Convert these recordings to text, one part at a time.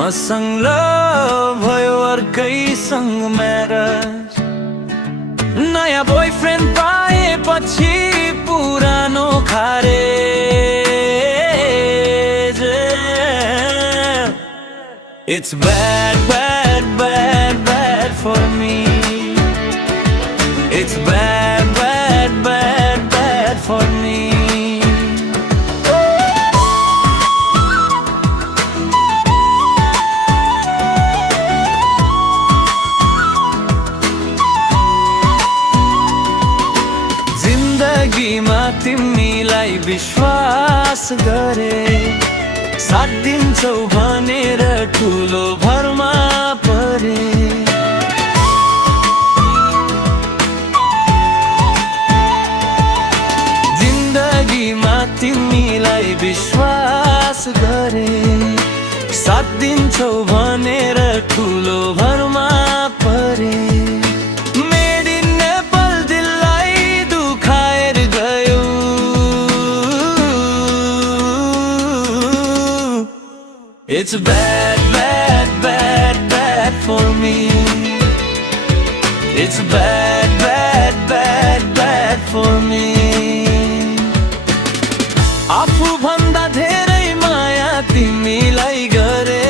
मसँग लभ भयो अर्कैसँग म्यारेज। नयाँ बोयफ्रेन्ड पाएपछि पुरानो खारेज। It's bad, bad, bad, bad for me. It's bad, bad, bad, bad for me. जिन्दगीमा तिमीलाई विश्वास गरे, साथ दिन्छौ भनेर ठुलो भरमा परे। जिन्दगीमा तिमीलाई विश्वास गरे, साथ दिन्छौ भनेर ठुलो भरमा परे। It's bad, bad, bad, bad for me. It's bad, bad, bad, bad for me. आफू भन्दा धेरै माया तिमीलाई गरे,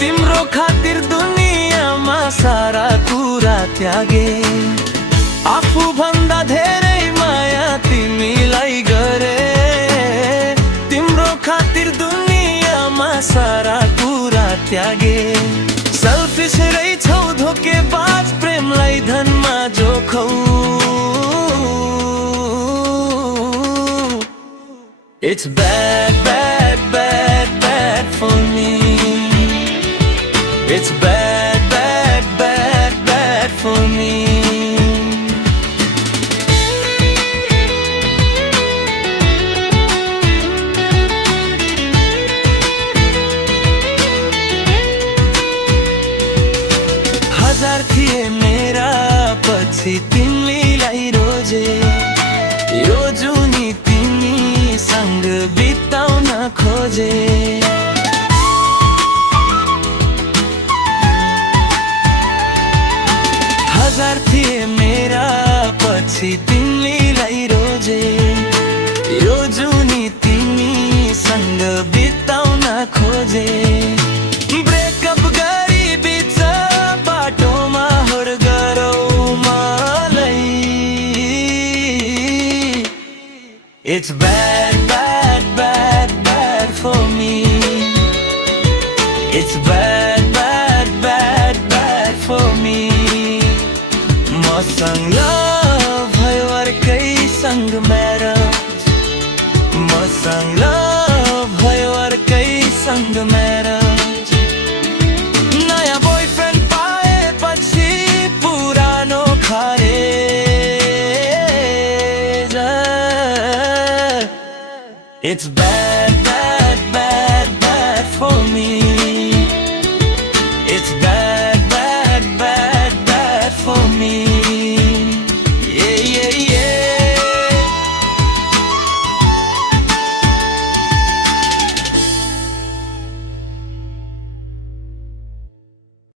तिम्रो खातिर दुनियाँमा सारा कुरा त्यागे। आफू भन्दा धेरै माया तिमीलाई गरे, तिम्रो खातिर सारा कुरा त्यागे। सेल्फिश रहेछौ धोकेबाज प्रेमलाई धनमा जोखौ। It's bad, bad, bad, bad for me. It's bad, bad, bad, bad for me. हजार थिए मेरा पछि तिमीलाई रोजे, यो जुनी तिमीसँग बिताउन खोजे। हजार थिए मेरा पछि तिमीलाई रोजे, यो जुनी तिमीसँग बिताउन खोजे। ब्रेकअप गरी बिच बाटोमा हर गरौ मलाई। It's bad, bad, bad, bad for me. It's bad, bad, bad, bad for me. मसँग लभ भयो अर्कैसँग म्यारेज। मसँग लभ भयो अर्कैसँग म्यारेज। नयाँ बोयफ्रेन्ड पाएपछि पुरानो खारेज। It's bad.